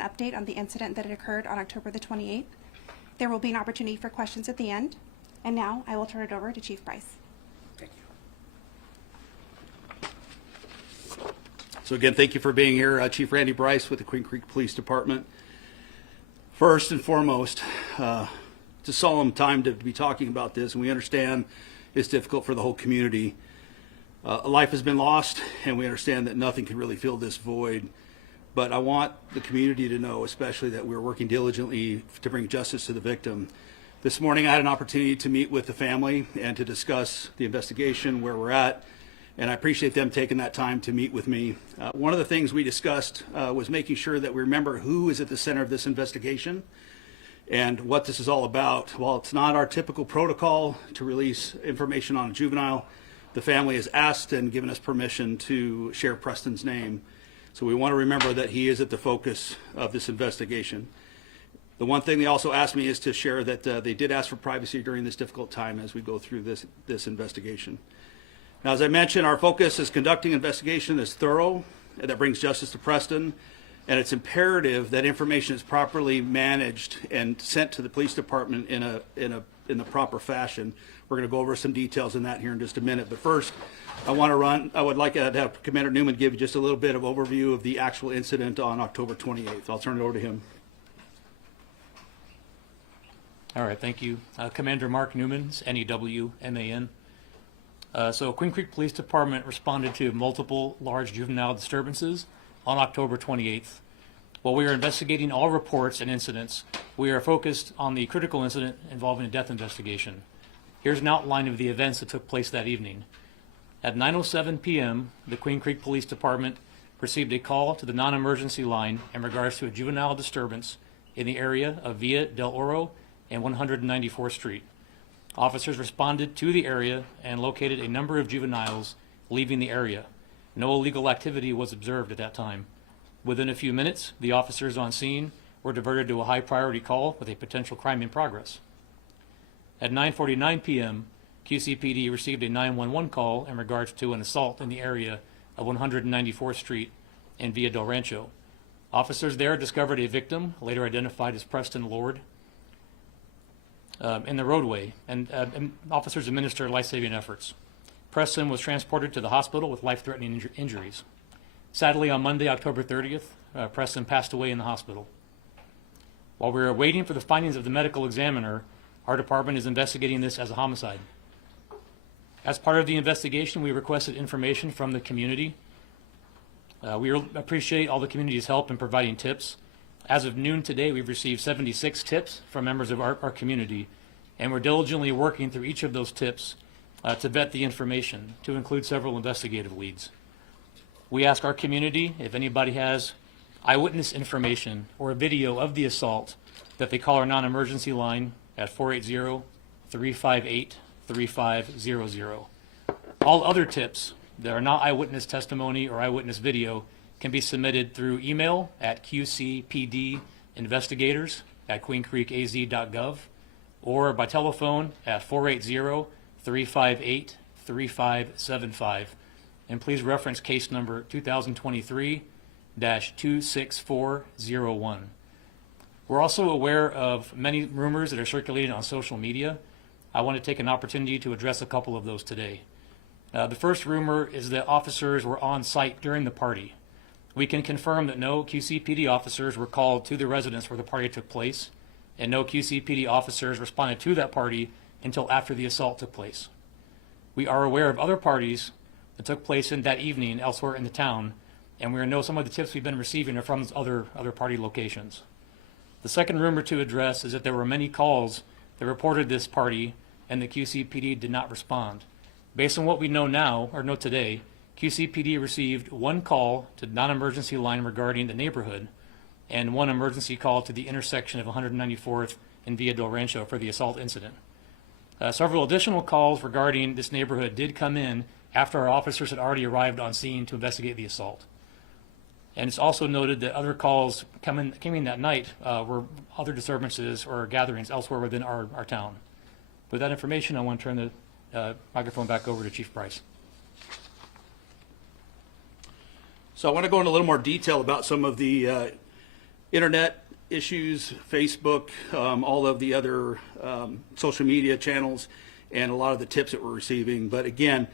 an update on the incident that had occurred on October the 28th. There will be an opportunity for questions at the end. And now I will turn it over to Chief Bryce. Thank you. So again, thank you for being here. Chief Randy Bryce with the Queen Creek Police Department. First and foremost, it's a solemn time to be talking about this, and we understand it's difficult for the whole community. A life has been lost, and we understand that nothing can really fill this void. But I want the community to know, especially, that we're working diligently to bring justice to the victim. This morning I had an opportunity to meet with the family and to discuss the investigation, where we're at, and I appreciate them taking that time to meet with me. One of the things we discussed was making sure that we remember who is at the center of this investigation and what this is all about. While it's not our typical protocol to release information on a juvenile, the family has asked and given us permission to share Preston's name. So we want to remember that he is at the focus of this investigation. The one thing they also asked me is to share that they did ask for privacy during this difficult time as we go through this investigation. Now, as I mentioned, our focus is conducting an investigation that's thorough, that brings justice to Preston, and it's imperative that information is properly managed and sent to the police department in the proper fashion. We're going to go over some details in that here in just a minute. But first, I would like to have Commander Newman give just a little bit of overview of the actual incident on October 28th. I'll turn it over to him. All right, thank you. Commander Mark Newman, NEWMAN. So Queen Creek Police Department responded to multiple large juvenile disturbances on October 28th. While we are investigating all reports and incidents, we are focused on the critical incident involving a death investigation. Here's an outline of the events that took place that evening. At 9:07 p.m., the Queen Creek Police Department received a call to the non-emergency line in regards to a juvenile disturbance in the area of Villa del Oro and 194th Street. Officers responded to the area and located a number of juveniles leaving the area. No illegal activity was observed at that time. Within a few minutes, the officers on scene were diverted to a high priority call with a potential crime in progress. At 9:49 p.m., QCPD received a 911 call in regards to an assault in the area of 194th Street and Villa del Rancho. Officers there discovered a victim, later identified as Preston Lord, in the roadway, and officers administered life-saving efforts. Preston was transported to the hospital with life-threatening injuries. Sadly, on Monday, October 30th, Preston passed away in the hospital. While we are waiting for the findings of the medical examiner, our department is investigating this as a homicide. As part of the investigation, we requested information from the community. We appreciate all the community's help in providing tips. As of noon today, we've received 76 tips from members of our community, and we're diligently working through each of those tips to vet the information, to include several investigative leads. We ask our community, if anybody has eyewitness information or a video of the assault, that they call our non-emergency line at 480-358-3500. All other tips that are not eyewitness testimony or eyewitness video can be submitted through email at qcpdinvestigators@queencreekaz.gov or by telephone at 480-358-3575. And please reference case number 2023-26401. We're also aware of many rumors that are circulating on social media. I want to take an opportunity to address a couple of those today. The first rumor is that officers were on site during the party. We can confirm that no QCPD officers were called to the residence where the party took place, and no QCPD officers responded to that party until after the assault took place. We are aware of other parties that took place in that evening elsewhere in the town, and we know some of the tips we've been receiving are from other party locations. The second rumor to address is that there were many calls that reported this party and the QCPD did not respond. Based on what we know now, or know today, QCPD received one call to the non-emergency line regarding the neighborhood and one emergency call to the intersection of 194th and Villa del Rancho for the assault incident. Several additional calls regarding this neighborhood did come in after our officers had already arrived on scene to investigate the assault. And it's also noted that other calls came in that night were other disturbances or gatherings elsewhere within our town. With that information, I want to turn the microphone back over to Chief Bryce. So I want to go into a little more detail about some of the internet issues, Facebook, all of the other social media channels, and a lot of the tips that we're receiving. But again,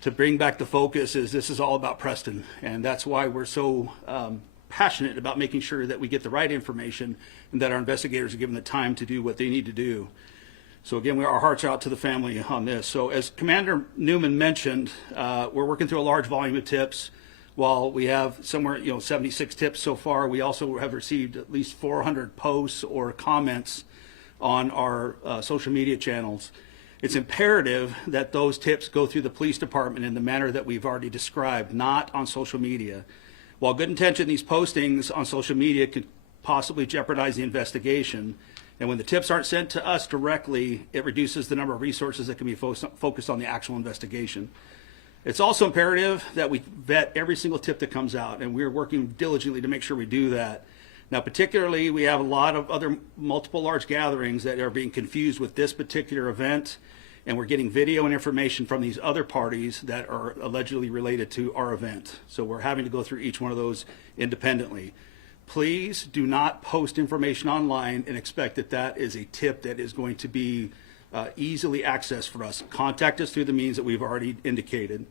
to bring back the focus is this is all about Preston, and that's why we're so passionate about making sure that we get the right information and that our investigators are given the time to do what they need to do. So again, our hearts are out to the family on this. So as Commander Newman mentioned, we're working through a large volume of tips. While we have somewhere, 76 tips so far, we also have received at least 400 posts or comments on our social media channels. It's imperative that those tips go through the police department in the manner that we've already described, not on social media. While good intention, these postings on social media could possibly jeopardize the investigation. And when the tips aren't sent to us directly, it reduces the number of resources that can be focused on the actual investigation. It's also imperative that we vet every single tip that comes out, and we're working diligently to make sure we do that. Now, particularly, we have a lot of other multiple large gatherings that are being confused with this particular event, and we're getting video and information from these other parties that are allegedly related to our event. So we're having to go through each one of those independently. Please do not post information online and expect that that is a tip that is going to be easily accessed for us. Contact us through the means that we've already indicated.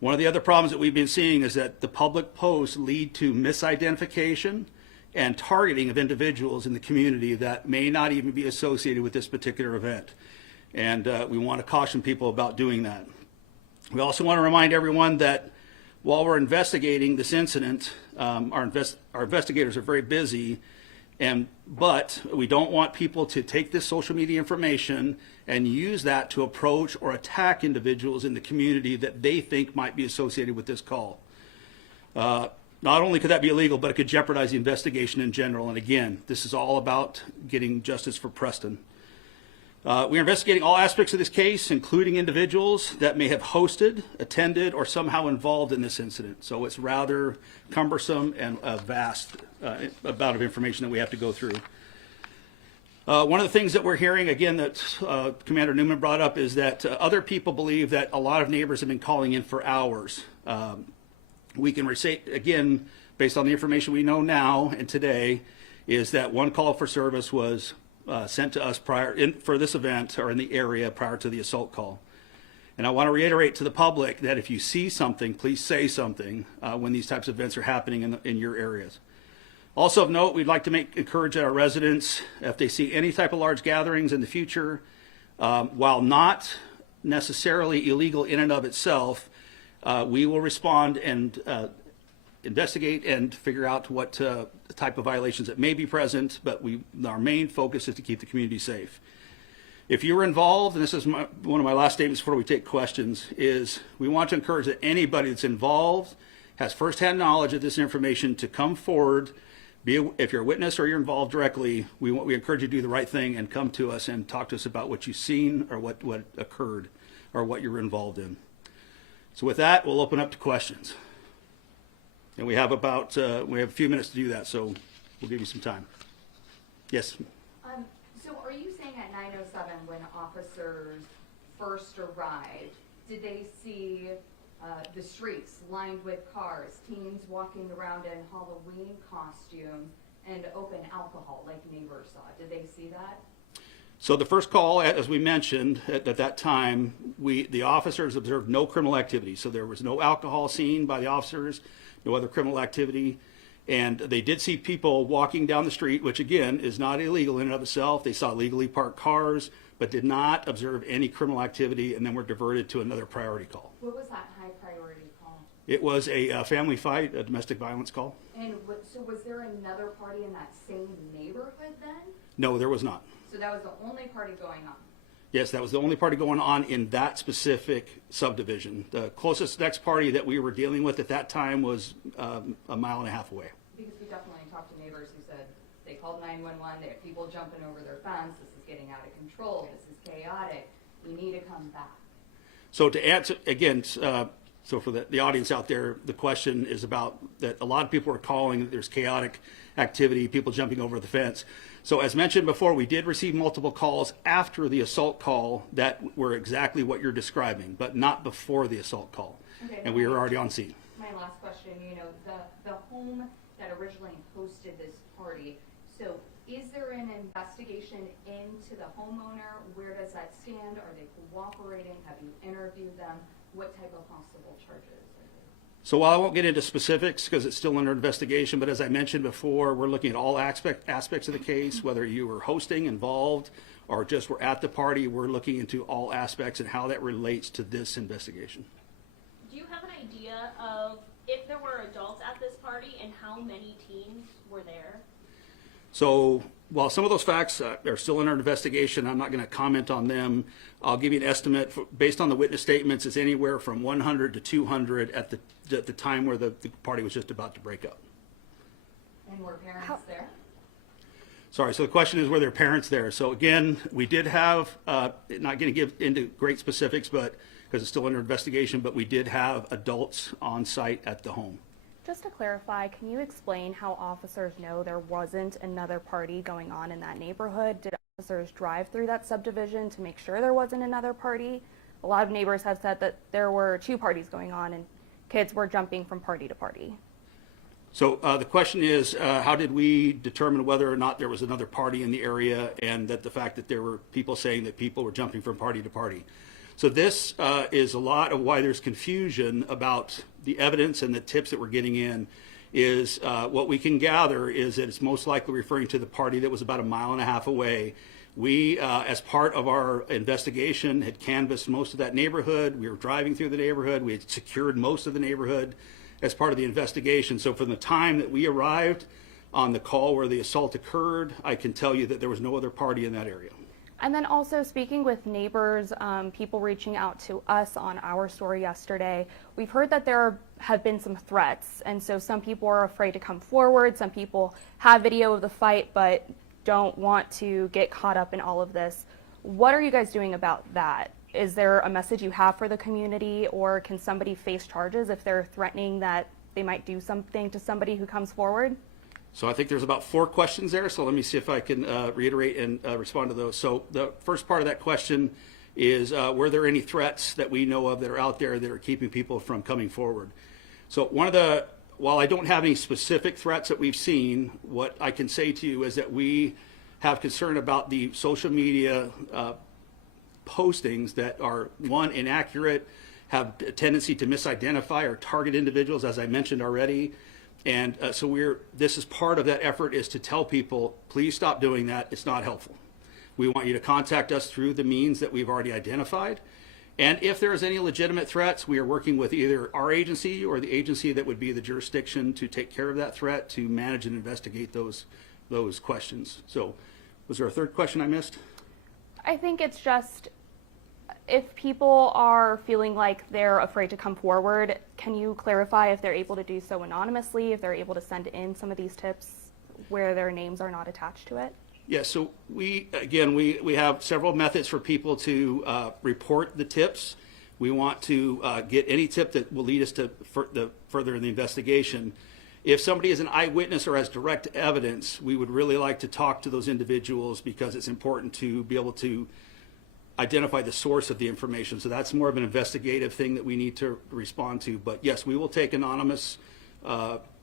One of the other problems that we've been seeing is that the public posts lead to misidentification and targeting of individuals in the community that may not even be associated with this particular event. And we want to caution people about doing that. We also want to remind everyone that while we're investigating this incident, our investigators are very busy, but we don't want people to take this social media information and use that to approach or attack individuals in the community that they think might be associated with this call. Not only could that be illegal, but it could jeopardize the investigation in general. And again, this is all about getting justice for Preston. We are investigating all aspects of this case, including individuals that may have hosted, attended, or somehow involved in this incident. So it's rather cumbersome and a vast amount of information that we have to go through. One of the things that we're hearing, again, that Commander Newman brought up is that other people believe that a lot of neighbors have been calling in for hours. We can say, again, based on the information we know now and today, is that one call for service was sent to us for this event or in the area prior to the assault call. And I want to reiterate to the public that if you see something, please say something when these types of events are happening in your areas. Also of note, we'd like to encourage our residents, if they see any type of large gatherings in the future, while not necessarily illegal in and of itself, we will respond and investigate and figure out what type of violations that may be present, but our main focus is to keep the community safe. If you're involved, and this is one of my last statements before we take questions, is we want to encourage that anybody that's involved, has firsthand knowledge of this information, to come forward. If you're a witness or you're involved directly, we encourage you to do the right thing and come to us and talk to us about what you've seen or what occurred or what you're involved in. So with that, we'll open up to questions. And we have a few minutes to do that, so we'll give you some time. Yes? So are you saying at 9:07 when officers first arrived, did they see the streets lined with cars, teens walking around in Halloween costumes, and open alcohol like neighbors saw? Did they see that? So the first call, as we mentioned, at that time, the officers observed no criminal activity. So there was no alcohol seen by the officers, no other criminal activity. And they did see people walking down the street, which again is not illegal in and of itself. They saw legally parked cars, but did not observe any criminal activity, and then were diverted to another priority call. What was that high priority call? It was a family fight, a domestic violence call. And so was there another party in that same neighborhood then? No, there was not. So that was the only party going on? Yes, that was the only party going on in that specific subdivision. The closest next party that we were dealing with at that time was a mile and a half away. Because we definitely talked to neighbors who said they called 911, they had people jumping over their fence, this is getting out of control, this is chaotic, you need to come back. So to answer, again, so for the audience out there, the question is about that a lot of people are calling that there's chaotic activity, people jumping over the fence. So as mentioned before, we did receive multiple calls after the assault call that were exactly what you're describing, but not before the assault call. Okay, and we were already on scene. My last question, the home that originally hosted this party. So is there an investigation into the homeowner? Where does that stand? Are they cooperating? Have you interviewed them? What type of possible charges are there? So while I won't get into specifics because it's still under investigation, but as I mentioned before, we're looking at all aspects of the case, whether you were hosting, involved, or just were at the party. We're looking into all aspects and how that relates to this investigation. Do you have an idea of if there were adults at this party and how many teens were there? So while some of those facts are still under investigation, I'm not going to comment on them. I'll give you an estimate based on the witness statements. It's anywhere from 100 to 200 at the time where the party was just about to break up. And were parents there? Sorry, so the question is, were there parents there? So again, we did have, not going to give into great specifics, but because it's still under investigation, but we did have adults on site at the home. Just to clarify, can you explain how officers know there wasn't another party going on in that neighborhood? Did officers drive through that subdivision to make sure there wasn't another party? A lot of neighbors have said that there were 2 parties going on and kids were jumping from party to party. So the question is, how did we determine whether or not there was another party in the area, and that the fact that there were people saying that people were jumping from party to party? So this is a lot of why there's confusion about the evidence and the tips that we're getting in. Is what we can gather is that it's most likely referring to the party that was about 1.5 miles away. We, as part of our investigation, had canvassed most of that neighborhood. We were driving through the neighborhood. We had secured most of the neighborhood as part of the investigation. So from the time that we arrived on the call where the assault occurred, I can tell you that there was no other party in that area. And then also speaking with neighbors, people reaching out to us on our story yesterday, we've heard that there have been some threats. And so some people are afraid to come forward. Some people have video of the fight but don't want to get caught up in all of this. What are you guys doing about that? Is there a message you have for the community, or can somebody face charges if they're threatening that they might do something to somebody who comes forward? So I think there's about 4 questions there, so let me see if I can reiterate and respond to those. So the first part of that question is, were there any threats that we know of that are out there that are keeping people from coming forward? So while I don't have any specific threats that we've seen, what I can say to you is that we have concern about the social media postings that are, one, inaccurate, have a tendency to misidentify or target individuals, as I mentioned already. And so this is part of that effort, is to tell people, please stop doing that. It's not helpful. We want you to contact us through the means that we've already identified. And if there is any legitimate threats, we are working with either our agency or the agency that would be the jurisdiction to take care of that threat, to manage and investigate those questions. So was there a third question I missed? I think it's just, if people are feeling like they're afraid to come forward, can you clarify if they're able to do so anonymously, if they're able to send in some of these tips where their names are not attached to it? Yes, so we have several methods for people to report the tips. We want to get any tip that will lead us to further in the investigation. If somebody is an eyewitness or has direct evidence, we would really like to talk to those individuals, because it's important to be able to identify the source of the information. So that's more of an investigative thing that we need to respond to. But yes, we will take anonymous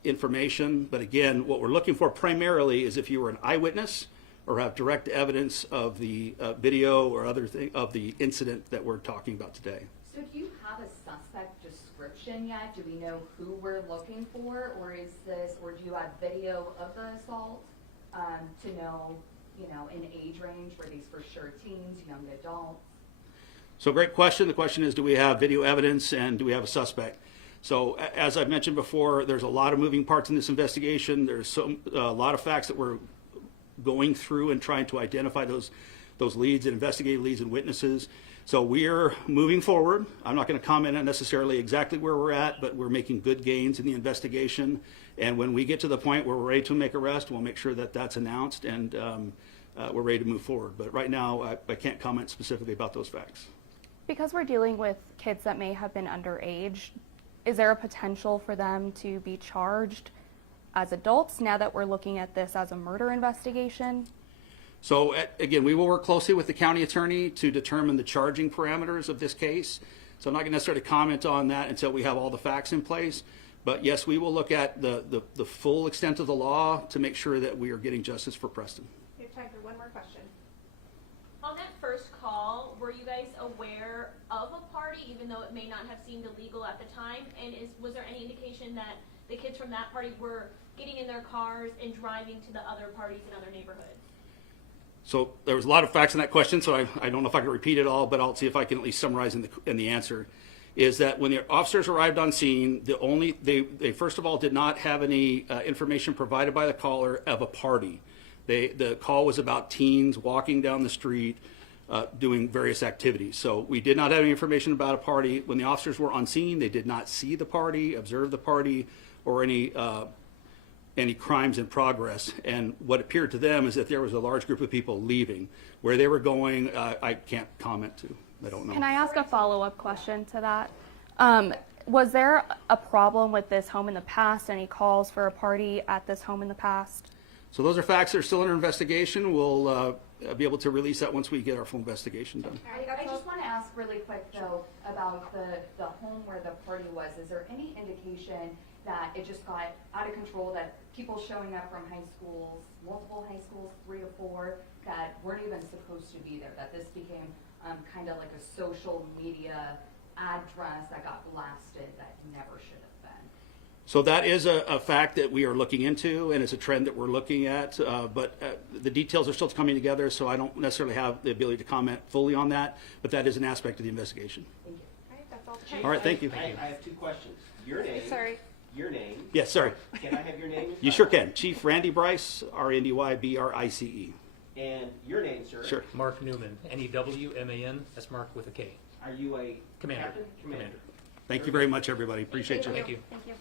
information. But again, what we're looking for primarily is if you were an eyewitness or have direct evidence of the video or other thing of the incident that we're talking about today. So do you have a suspect description yet? Do we know who we're looking for, or do you have video of the assault to know, an age range? Were these for sure teens, young adults? So great question. The question is, do we have video evidence and do we have a suspect? So as I've mentioned before, there's a lot of moving parts in this investigation. There's a lot of facts that we're going through and trying to identify those leads and investigative leads and witnesses. So we're moving forward. I'm not going to comment on necessarily exactly where we're at, but we're making good gains in the investigation. And when we get to the point where we're ready to make arrest, we'll make sure that that's announced, and we're ready to move forward. But right now, I can't comment specifically about those facts. Because we're dealing with kids that may have been underage, is there a potential for them to be charged as adults now that we're looking at this as a murder investigation? So again, we will work closely with the county attorney to determine the charging parameters of this case. So I'm not going to necessarily comment on that until we have all the facts in place. But yes, we will look at the full extent of the law to make sure that we are getting justice for Preston. We have time for one more question. On that first call, were you guys aware of a party, even though it may not have seemed illegal at the time? And was there any indication that the kids from that party were getting in their cars and driving to the other parties in other neighborhoods? So there was a lot of facts in that question, so I don't know if I can repeat it all, but I'll see if I can at least summarize in the answer. Is that when the officers arrived on scene, they first of all did not have any information provided by the caller of a party. The call was about teens walking down the street doing various activities. So we did not have any information about a party. When the officers were on scene, they did not see the party, observe the party, or any crimes in progress. And what appeared to them is that there was a large group of people leaving. Where they were going, I can't comment to. I don't know. Can I ask a follow-up question to that? Was there a problem with this home in the past? Any calls for a party at this home in the past? So those are facts that are still under investigation. We'll be able to release that once we get our full investigation done. I just want to ask really quick though about the home where the party was. Is there any indication that it just got out of control, that people showing up from high schools, multiple high schools, 3 to 4, that weren't even supposed to be there, that this became kind of like a social media address that got blasted that never should have been? So that is a fact that we are looking into, and it's a trend that we're looking at, but the details are still coming together, so I don't necessarily have the ability to comment fully on that, but that is an aspect of the investigation. Thank you. All right, that's all the time. All right, thank you. I have 2 questions. Your name. Sorry. Your name. Yes, sorry. Can I have your name? You sure can. Chief Randy Bryce, RNDYBRICE. And your name, sir. Sure. Mark Newman, Newman, that's Mark with a K. Are you a Commander. captain? Commander. Thank you very much, everybody. Appreciate you. Thank you. Thank you.